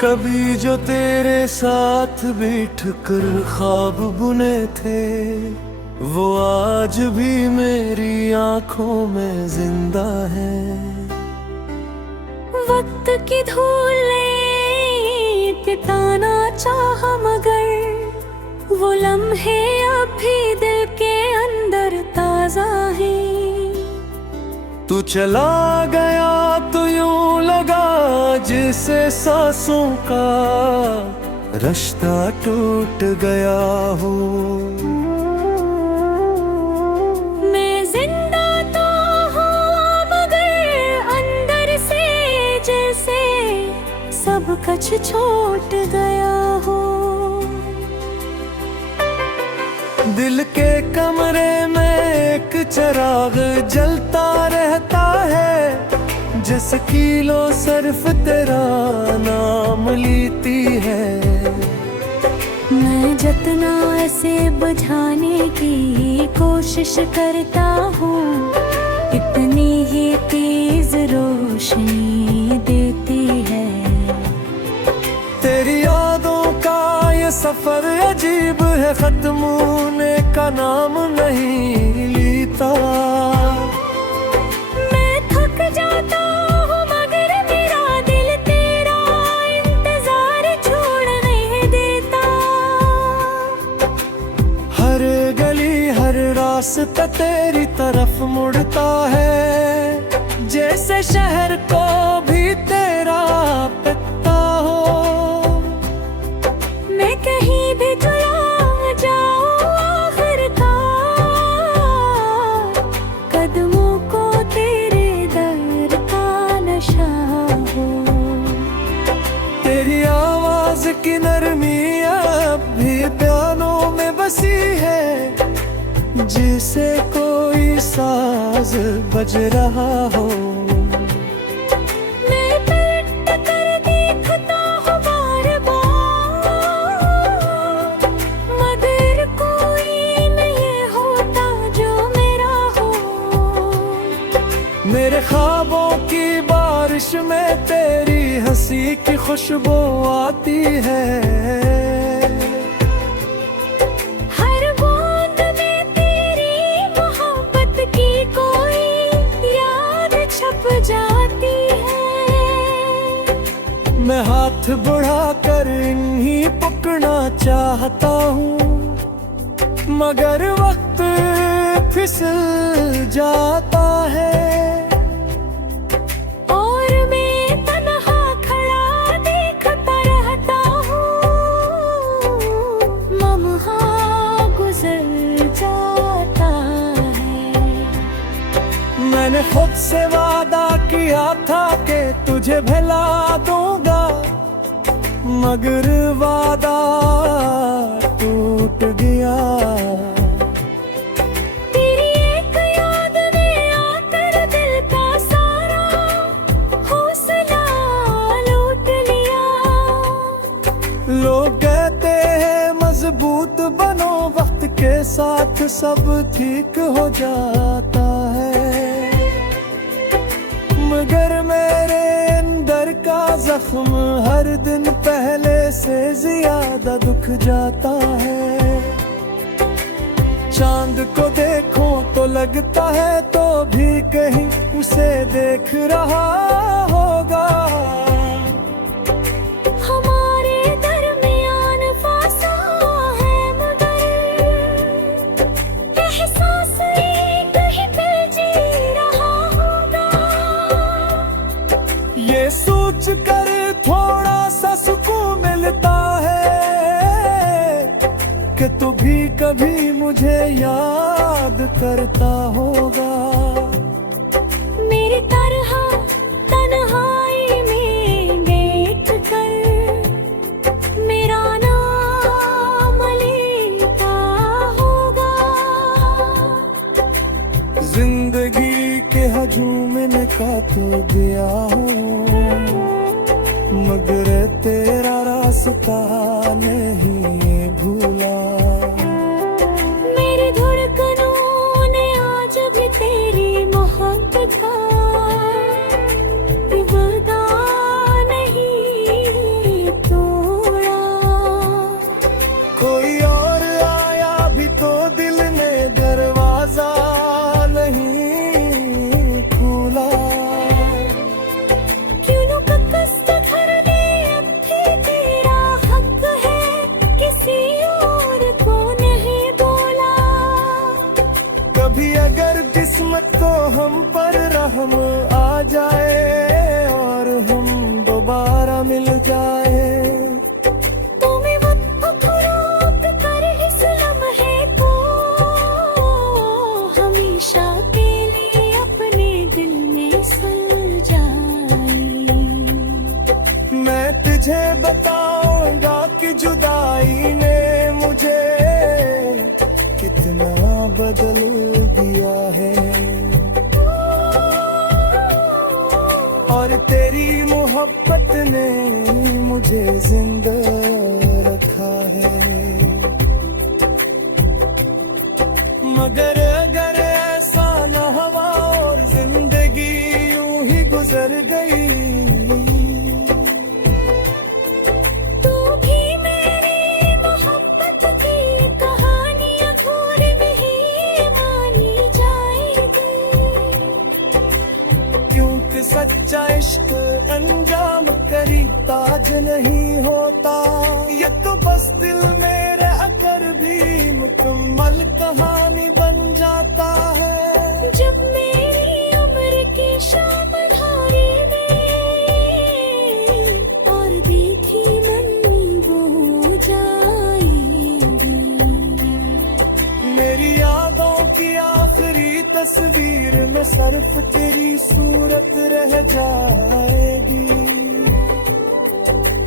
कभी जो तेरे साथ बैठ कर ख्वाब बुने थे, वो आज भी मेरी आंखों में जिंदा है। वक्त की धूल मिटाना चाह मगर वो लम्हे अब भी दिल के अंदर ताजा है। तू चला गया तो यूं लगा जैसे सांसों का रास्ता टूट गया हो। मैं जिंदा तो हूँ मगर अंदर से जैसे सब कुछ छूट गया हो। दिल के कमरे में एक चिराग जलता रहता है, जिस किलो सिर्फ तेरा नाम लेती है। मैं जितना ऐसे बुझाने की कोशिश करता हूँ, इतनी ही तेज रोशनी देती है। तेरी यादों का ये सफर अजीब है, खत्म होने का नाम नहीं लेता। मैं थक जाता हूँ मगर मेरा दिल तेरा इंतजार छोड़ नहीं देता। हर गली हर रास्ता तेरी तरफ मुड़ता है, जैसे शहर को भी तेरा पता हो। मैं कहीं भी चला जाऊँ आखिरकार, कदमों को तेरे दर का नशा हो। तेरी आवाज की नरमी अब भी बयानों में बसी है, जैसे कोई साज बज रहा हो। मैं पलट कर देखता हूँ बार-बार, मगर कोई नहीं होता जो मेरा हो। मेरे ख्वाबों की बारिश में तेरी हंसी की खुशबू आती है। हर बूंद में तेरी मोहब्बत की कोई याद छप जाती है। मैं हाथ बढ़ाकर इन्हीं पकड़ना चाहता हूँ, मगर वक्त फिसल जाता है। और मैं तन्हा खड़ा देखता रहता हूँ, लम्हा गुजर जाता है। मैंने खुद से वादा किया था कि तुझे भुला दूंगा, मगर वादा टूट गया। तेरी एक याद ने आकर दिल का सारा हौसला लूट लिया। लोग कहते हैं मजबूत बनो, वक्त के साथ सब ठीक हो जाता है, मगर मेरे अंदर का जख्म हर दिन पहले से ज्यादा दुख जाता है। चांद को देखो तो लगता है तो भी कहीं उसे देख रहा होगा। हमारे दरमियान फासला है मगर एहसास एक ही पे जी रहा होगा। ये सोच कर थोड़ा सा सुकून मिलता है कि तू भी कभी मुझे याद करता होगा। मेरी तरह तन्हाई में बैठ कर मेरा नाम लेता होगा। जिंदगी के हजूम में का तो गया हूँ, मगर तेरा रास्ता नहीं भूला। मेरी धड़कनों ने आज भी तेरी मोहब्बत का वादा नहीं हम पर रहम आ जाए और हम दोबारा मिल जाए। तुम्हें वक्त फरोख्त कर इस लम्हे को हमेशा के लिए अपने दिल में सुलझाई। मैं तुझे बताऊंगा कि जुदाई ने मुझे कितना बदल दिया है, और तेरी मोहब्बत ने मुझे जिंदा रखा है। मगर अगर ऐसा न हुआ और जिंदगी यूं ही गुजर गई, तू भी मेरी मोहब्बत की कहानी अधूरी में ही मानी जाएगी। क्योंकि सच्चा इश्क अंजाम करी ताज नहीं होता, ये तो बस दिल में रह कर भी मुकम्मल कहानी बन जाता है। जब मेरी उम्र की शाम धारी में और देखी मन्नी वो जाएगी। मेरी यादों की आखिरी तस्वीर में सिर्फ तेरी सूरत रह जाएगी।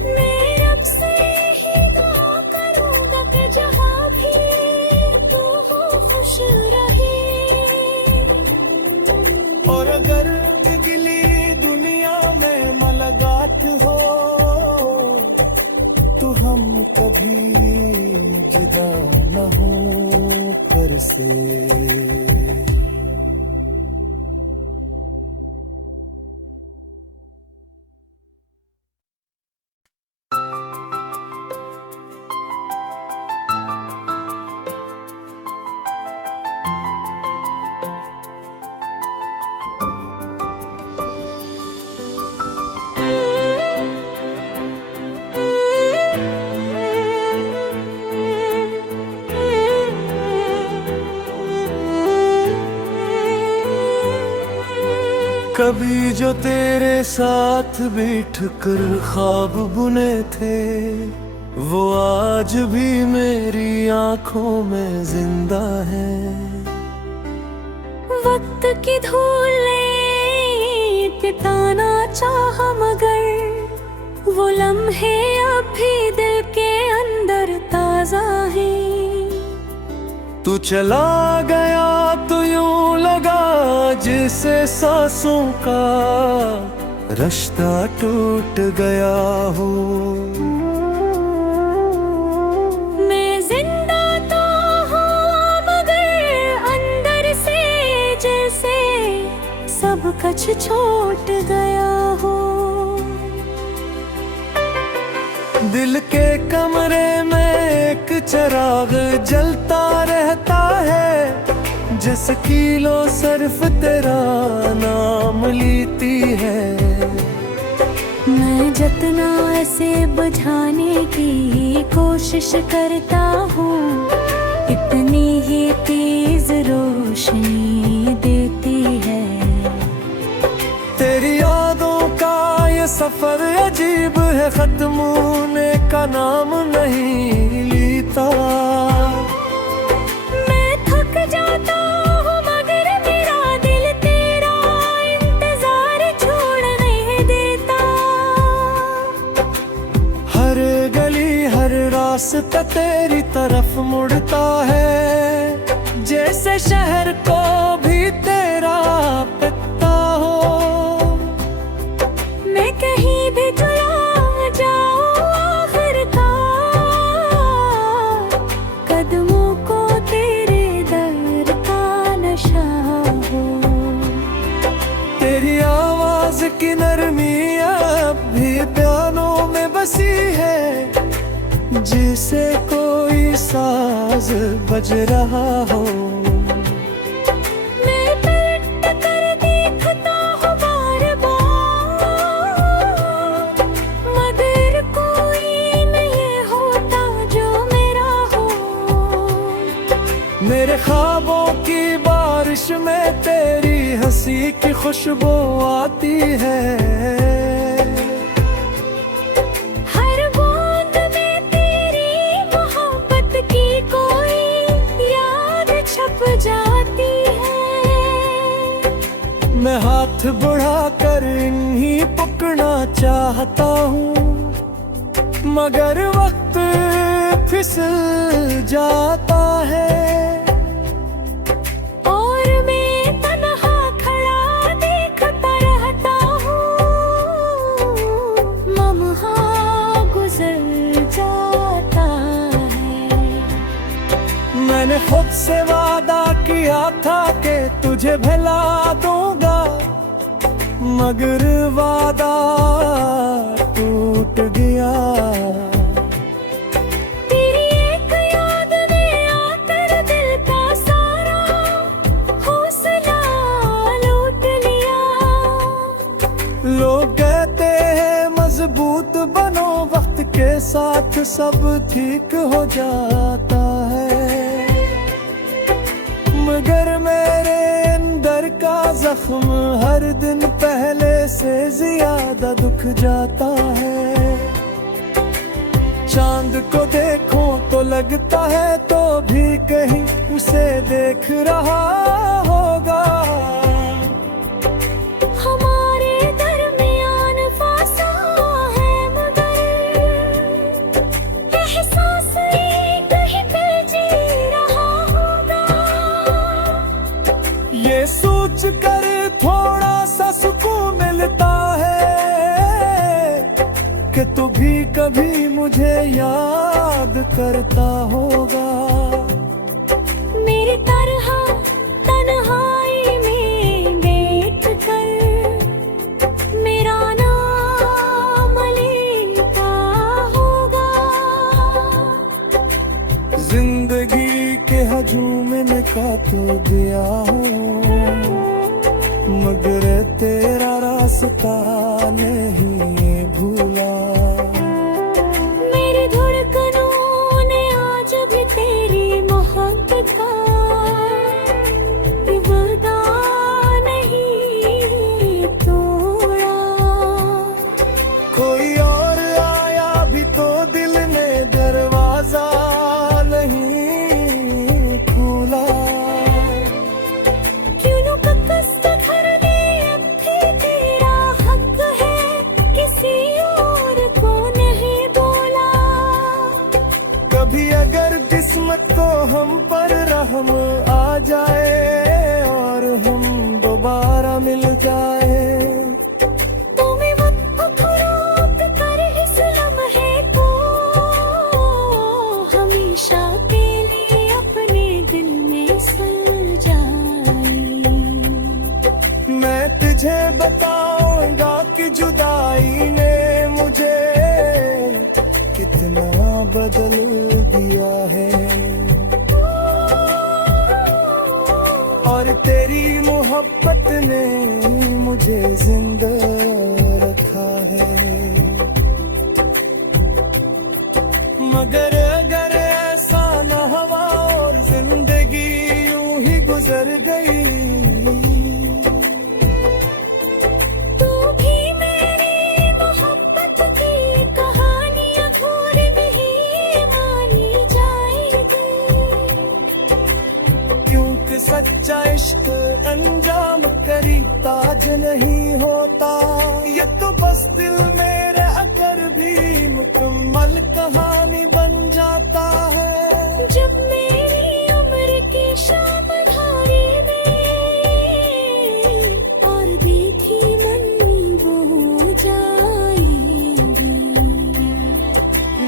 मैं रब से ही दुआ करूंगा कि जहाँ भी तू हो खुश रहे। और अगर गिली दुनिया में मुलाकात हो तो हम कभी जुदा न हो फिर से। कभी जो तेरे साथ बैठ कर ख्वाब बुने थे, वो आज भी मेरी आंखों में जिंदा है। वक्त की धूल पिताना चाह मगर वो लम्हे अब भी दिल के अंदर ताजा है। तू चला गया तो यूं लगा जैसे सांसों का रास्ता टूट गया हो। मैं जिंदा तो हूँ मगर अंदर से जैसे सब कुछ छूट गया हो। दिल के कमरे में एक चिराग जलता रहता है, जैसे किलो सिर्फ तेरा नाम लेती है। मैं जितना ऐसे बुझाने की कोशिश करता हूँ, इतनी ही तेज रोशनी देती है। तेरी यादों का ये सफर अजीब है, खत्म होने का नाम नहीं लेता। मैं थक जाता हूँ मगर मेरा दिल तेरा इंतजार छोड़ नहीं देता। हर गली हर रास्ता तेरी तरफ मुड़ता है, जैसे शहर को भी तेरा पता हो। मैं कहीं भी चला जाऊँ आखिरकार कदमों को तेरे दर का नशा हो। तेरी आवाज की नरमी अब भी प्यानों में बसी है, जैसे कोई साज बज रहा हो। मेरे ख्वाबों की बात बारिश में तेरी हंसी की खुशबू आती है, हर बूंद में तेरी मोहब्बत की कोई याद छप जाती है। मैं हाथ बढ़ाकर इन्हीं पकड़ना चाहता हूँ, मगर वक्त फिसल जाता है। और मैं तन्हा खड़ा देखता रहता हूँ, लम्हा गुजर जाता है। मैंने खुद से वादा किया था कि तुझे भुला दूंगा, मगर वादा टूट गया। तेरी एक याद ने आकर दिल का सारा हौसला लूट लिया। लोग कहते हैं मजबूत बनो, वक्त के साथ सब ठीक हो जाता है, मगर मेरे अंदर का जख्म हर दिन पहले से ज्यादा दुख जाता है। चांद को देखो तो लगता है तो भी कहीं उसे देख रहा होगा। हमारे दरमियान फासला है, मगर एहसास एक ही पे जी रहा होगा। ये सोच कर थोड़ा सा सुकून मिलता है कि तू भी कभी मुझे याद करता होगा। मेरी तरह तन्हाई में बैठ कर मेरा नाम लेता होगा। जिंदगी के हजूम में का तो गया हूँ, मगर तेरा रास्ता नहीं भूला। मेरी धड़कनों ने आज भी तेरी मोहब्बत का वादा नहीं तोड़ा। कोई और आया भी तो दिल ने दरवाजा नहीं खोला। क्यों नु कस्त करने अब भी तेरा हक है, किसी और को नहीं बोला। कभी अगर किस्मत को हम पर रहम आ जाए और हम दोबारा मिल जाए, तुम्हें वक्त फरोख्त कर इस लम्हे को हमेशा के लिए अपने दिल में सजाए। मैं तुझे बताऊंगा कि जुदाई ने मुझे कितना बदल दिया है, और तेरी मोहब्बत ने मुझे जिंदा रखा है। मगर अगर ऐसा न हुआ और जिंदगी यूं ही गुजर गई, तू भी मेरी मोहब्बत की कहानी अधूरी नहीं मानी जाएगी। क्योंकि सच्चा इश्क अंजाम करी ताज नहीं होता, ये तो बस दिल में रह कर भी मुकम्मल कहानी बन जाता है। जब मेरी उम्र की शाम धारी में और भी थी मनी वो जाएगी।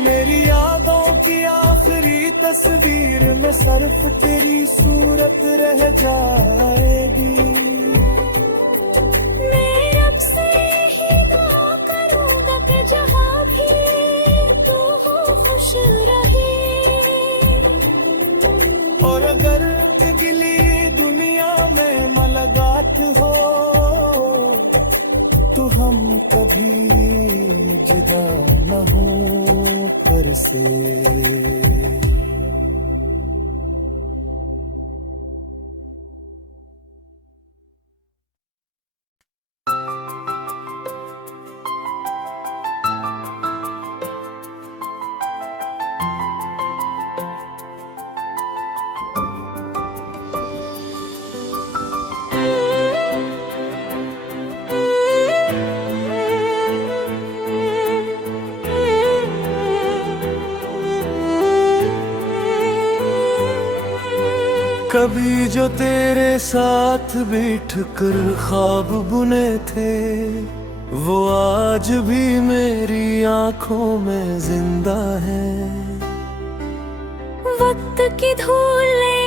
मेरी यादों की आखिरी तस्वीर में सिर्फ तेरी सूरत रह जाएगी। मैं रब से ही दुआ करूंगा कि जहाँ भी तू हो खुश रहे। और अगर गिली दुनिया में मुलाकात हो तो हम कभी जुदा न हो फिर से। कभी जो तेरे साथ बैठ कर ख्वाब बुने थे, वो आज भी मेरी आंखों में जिंदा है। वक्त की धूल ने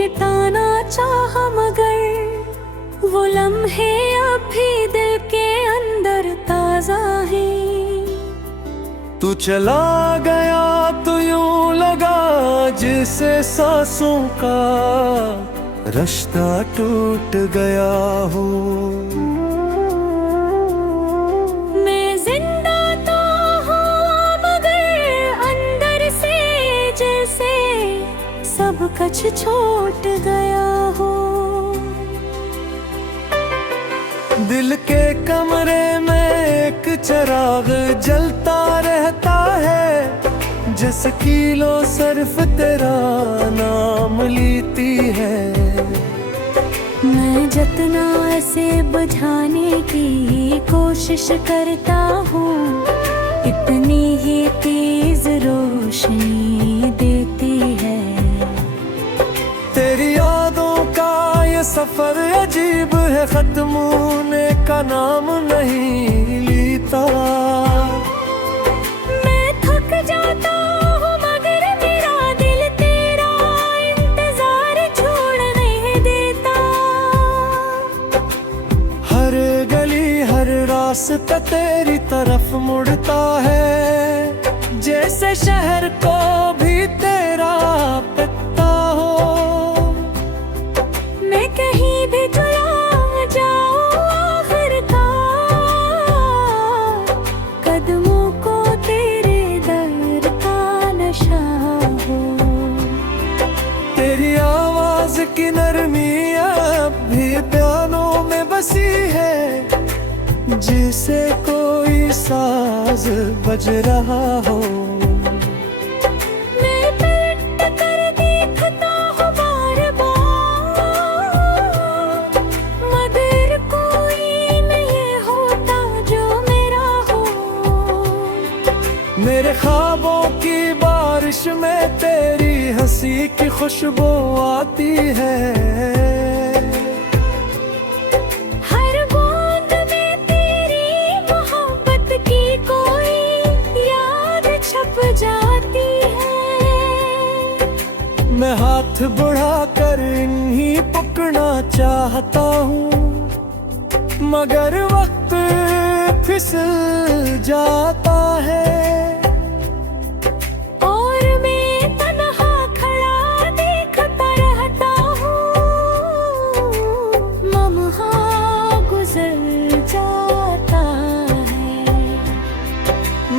मिटाना चाह मगर वो लम्हे अब भी दिल के अंदर ताजा है। तू चला गया तो यूं लगा जैसे सांसों का रास्ता टूट गया हो। मैं जिंदा तो हूँ मगर अंदर से जैसे सब कुछ छूट गया हो। दिल के कमरे में एक चिराग जलता रहता है, जैसे किलो सर्फ तेरा नाम लेती है। मैं जितना ऐसे बुझाने की कोशिश करता हूँ, इतनी ही तेज रोशनी देती है। तेरी यादों का ये सफर अजीब है, खत्म होने का नाम नहीं लेता। मैं थक जाता हूँ मगर मेरा दिल तेरा इंतजार छोड़ नहीं देता। हर गली हर रास्ता तेरी तरफ मुड़ता है, जैसे शहर को भी तेरा पता हो। मैं कहीं भी चला जाऊँ आखिरकार, कदमों को तेरे दर का नशा हो। तेरी आवाज की नरमी अब भी बयानों में बसी है, जिसे कोई साज बज रहा हो। मैं पलट कर देखता हूँ बार बार, मगर कोई नहीं होता जो मेरा हो। मेरे ख्वाबों की बारिश में तेरी हंसी की खुशबू आती है। हर बूंद में तेरी मोहब्बत की कोई याद छप जाती है। मैं हाथ बढ़ाकर इन्हीं पकड़ना चाहता हूँ, मगर वक्त फिसल जाता है। और मैं तन्हा खड़ा देखता रहता हूँ, लम्हा गुजर जाता है।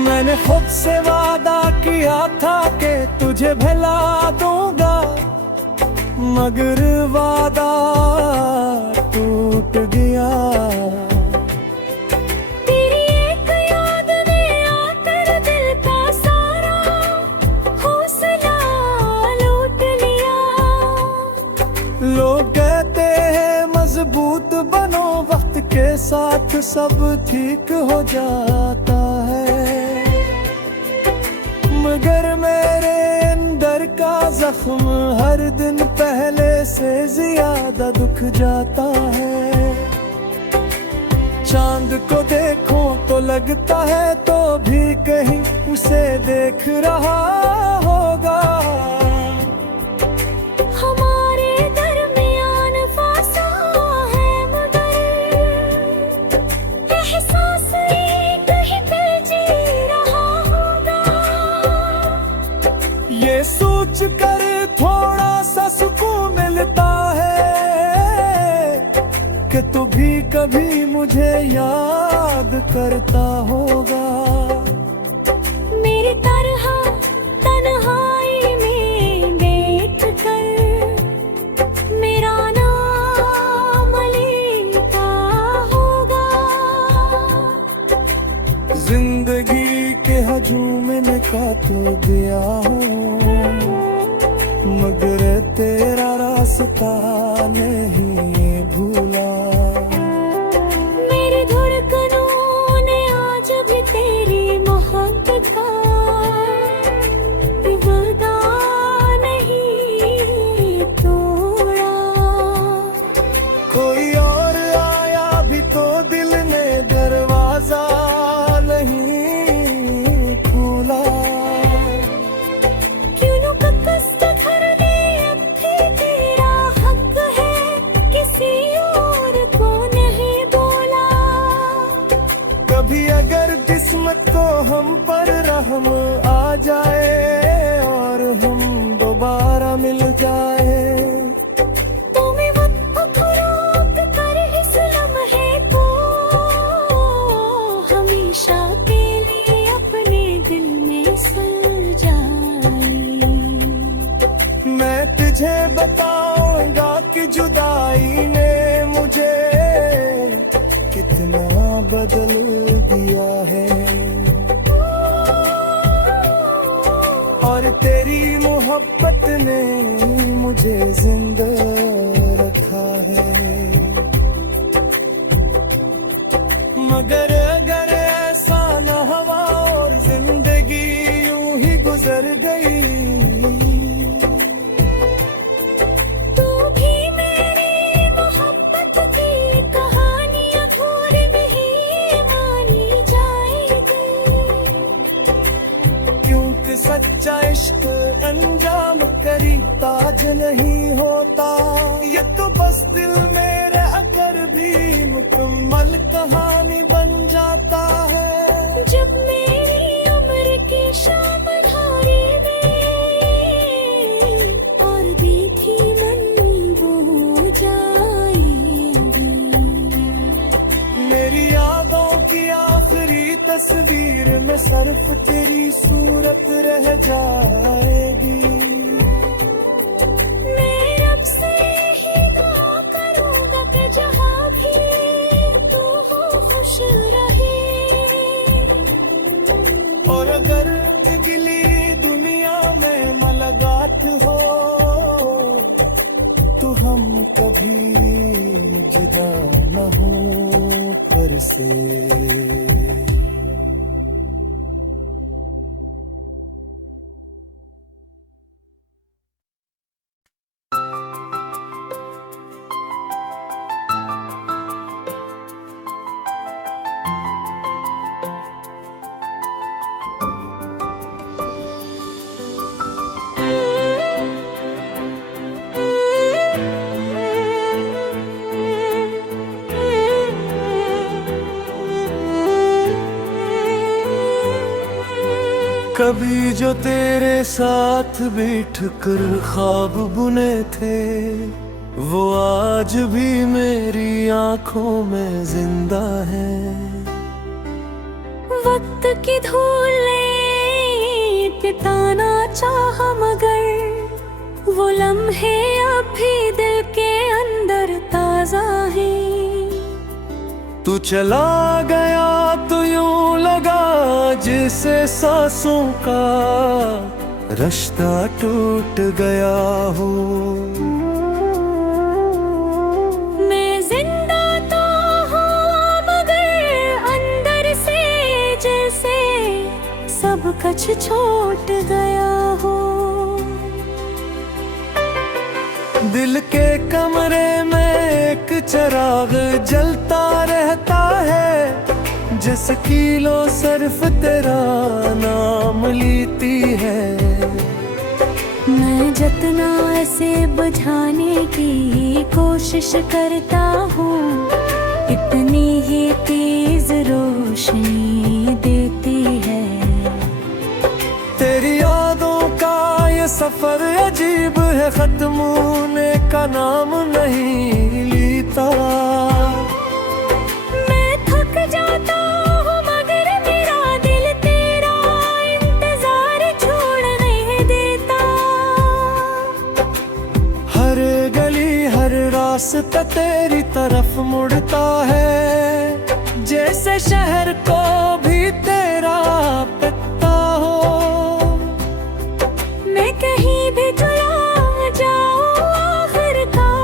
मैंने खुद से वादा किया था कि तुझे भुला दूंगा, मगर वादा टूट गया। तेरी एक याद ने आकर दिल का सारा हौसला लूट लिया। लोग कहते हैं मजबूत बनो, वक्त के साथ सब ठीक हो जाता है, मगर मेरे अंदर का जख्म हर दिन पहले से ज्यादा दुख जाता है। चांद को देखो तो लगता है तो भी कहीं उसे देख रहा होगा। हमारे दरमियान फासला है मगर एहसास एक ही दिल जी रहा होगा। ये सोच कर थोड़ा सा सुकून मिलता है कि तू भी कभी मुझे याद करता होगा। मेरी तरह तन्हाई में बैठ कर मेरा नाम लेता होगा। जिंदगी के हजूम में का तो गया हूँ, मगर तेरा रास्ता नहीं भूला। मेरी धड़कनों ने आज भी तेरी मोहब्बत का वादा नहीं मिल जाए। तुम्हें वक्त रोक कर इस लम्हे को हमेशा के लिए अपने दिल में सजाई। मैं तुझे बताऊंगा कि जुदाई ने मुझे कितना बदल दिया है, और तेरी मोहब्बत ने मुझे जिंदा रखा है। मगर अगर ऐसा न हुआ और जिंदगी यूं ही गुजर गई, तू भी मेरी मोहब्बत की कहानी अधूरी नहीं मानी जाएगी। क्योंकि सच्चा इश्क अंजाम करी ताज नहीं होता, ये तो बस दिल में रह कर भी मुकम्मल कहानी बन जाता है। जब मेरी उम्र की शाम धारे में और दी थी मन वो जाएगी। मेरी यादों की आखिरी तस्वीर में सिर्फ तेरी सूरत रह जाएगी। मैं रब से ही दुआ करूंगा कि जहाँ भी तू हो खुश रहे। और अगर गिली दुनिया में मुलाकात हो तो हम कभी जुदा न हो फिर से। कभी जो तेरे साथ बैठ कर ख्वाब बुने थे, वो आज भी मेरी आंखों में जिंदा है। वक्त की धूल तिताना चाह मगर वो लम्हे अब भी दिल के अंदर ताजा है। तू चला गया तो यूं लगा जैसे सांसों का रास्ता टूट गया हो। मैं जिंदा तो हूँ मगर अंदर से जैसे सब कुछ छूट गया हो। दिल के कमरे में एक चिराग जलता रहता है, जैसे किलो सिर्फ तेरा नाम लेती है। मैं जितना ऐसे बुझाने की कोशिश करता हूँ, इतनी ही तेज रोशनी देती है। तेरी यादों का ये सफर अजीब है, खत्म होने का नाम नहीं लेता। मैं थक जाता हूँ मगर मेरा दिल तेरा इंतजार छोड़ नहीं देता। हर गली हर रास्ता तेरी तरफ मुड़ता है, जैसे शहर को भी तेरा पता हो। मैं कहीं भी चला जाऊँ आखिरकार,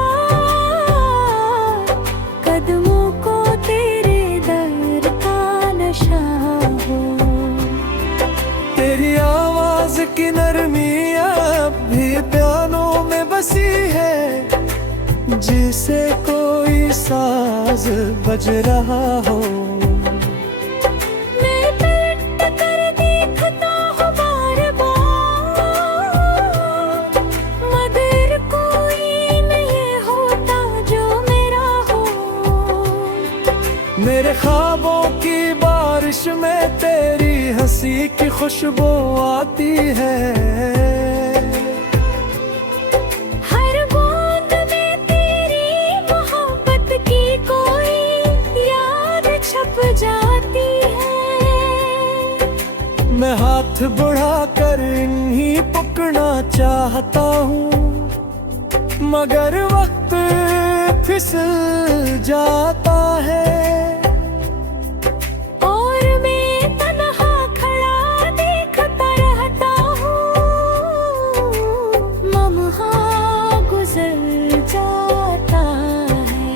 कदमों को तेरे दर का नशा हो। तेरी आवाज की नरमी अब भी बयानों में बसी है, जैसे कोई साज बज रहा हो। मैं पलट कर देखता हूँ बार-बार, मगर कोई नहीं होता जो मेरा हो। मेरे ख्वाबों की बारिश में तेरी हंसी की खुशबू आती है। मैं हाथ बढ़ाकर इन्हीं पकड़ना चाहता हूँ, मगर वक्त फिसल जाता है। और मैं तन्हा खड़ा देखता रहता हूँ, लम्हा गुजर जाता है।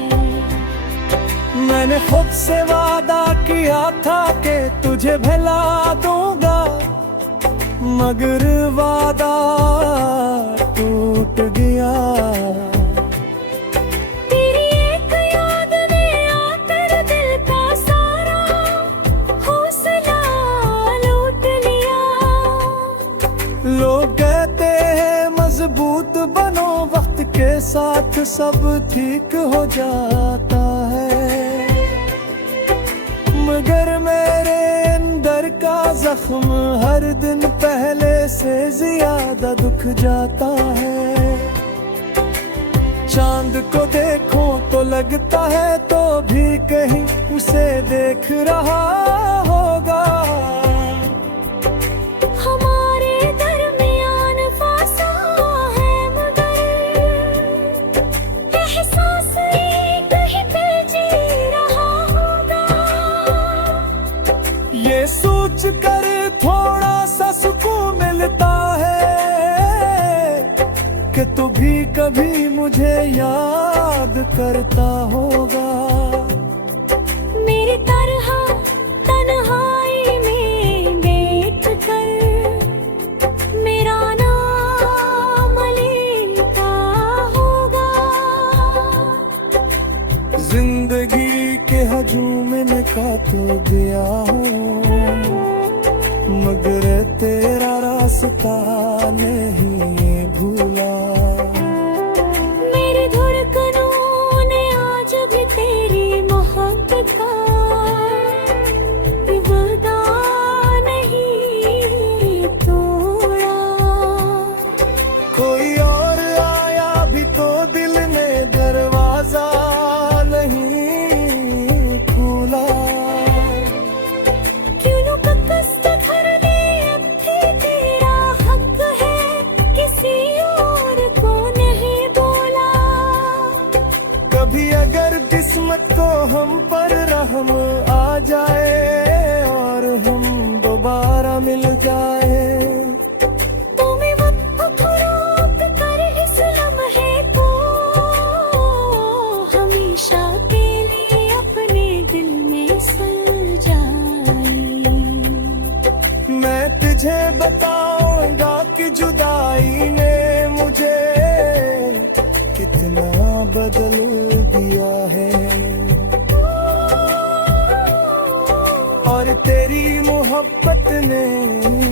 मैंने खुद से वादा किया था कि तुझे भुला दूंगा, मगर वादा टूट गया। तेरी एक याद ने आकर दिल का सारा हौसला लूट लिया। लोग कहते हैं मजबूत बनो, वक्त के साथ सब ठीक हो जाता है, मगर मेरे अंदर का जख्म हर दिन पहले से ज्यादा दुख जाता है। चांद को देखो तो लगता है तो भी कहीं उसे देख रहा होगा। हमारे दरमियान फासला है, मगर एहसास कहीं पे जी रहा होगा। ये सोच कर थोड़ा सा सुकून मिलता है कि तू भी कभी मुझे याद करता होगा। मेरी तरह तन्हाई में बैठ कर मेरा नाम लेता होगा। जिंदगी के हजूम में का तो गया हूँ, मगर तेरा रास्ता नहीं भूला। मेरी धड़कनों ने आज भी तेरी मोहब्बत का वादा नहीं तोड़ा। कोई और आया भी तो दिल में दरवाजा नहीं खुला। क्यों नु कस्त करने अब भी तेरा हक है, किसी और को नहीं बोला। कभी अगर किस्मत को हम पर रहम आ जाए और हम दोबारा मिल जाए, तो मैं वक्त को रोक कर इस लम्हे को हमेशा के लिए अपने दिल में सजाई। मैं तुझे बताऊंगा कि जुदाई ने मुझे कितना बदल दिया है, और तेरी मोहब्बत ने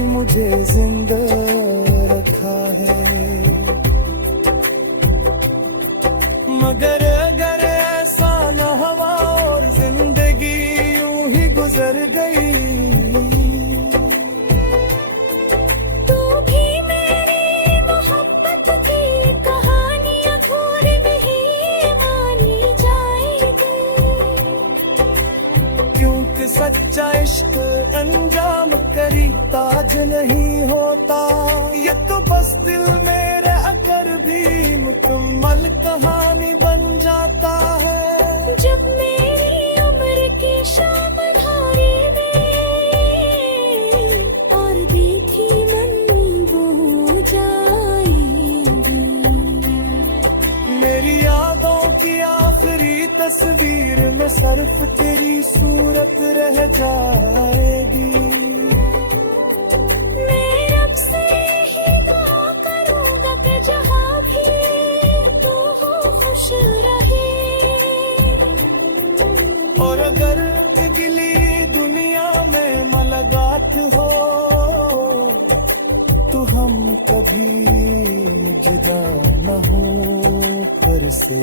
मुझे जिंदा रखा है। मगर अगर ऐसा न हुआ और जिंदगी यूं ही गुजर गई, तू भी मेरी मोहब्बत की कहानी अधूरी नहीं मानी जाएगी। क्योंकि सच्चा इश्क अंजाम करी ताज नहीं होता, ये तो बस दिल में रह कर भी मुकम्मल कहानी बन जाता है। जब मेरी उम्र की शाम धारी में और देखी मन वो जाएगी। मेरी यादों की आखिरी तस्वीर में सिर्फ तेरी सूरत रह जाएगी। मैं रब से ही दुआ करूंगा कि जहाँ भी तू हो खुश रहे। और अगर अगली दुनिया में मुलाकात हो तो हम कभी जुदा न हो फिर से।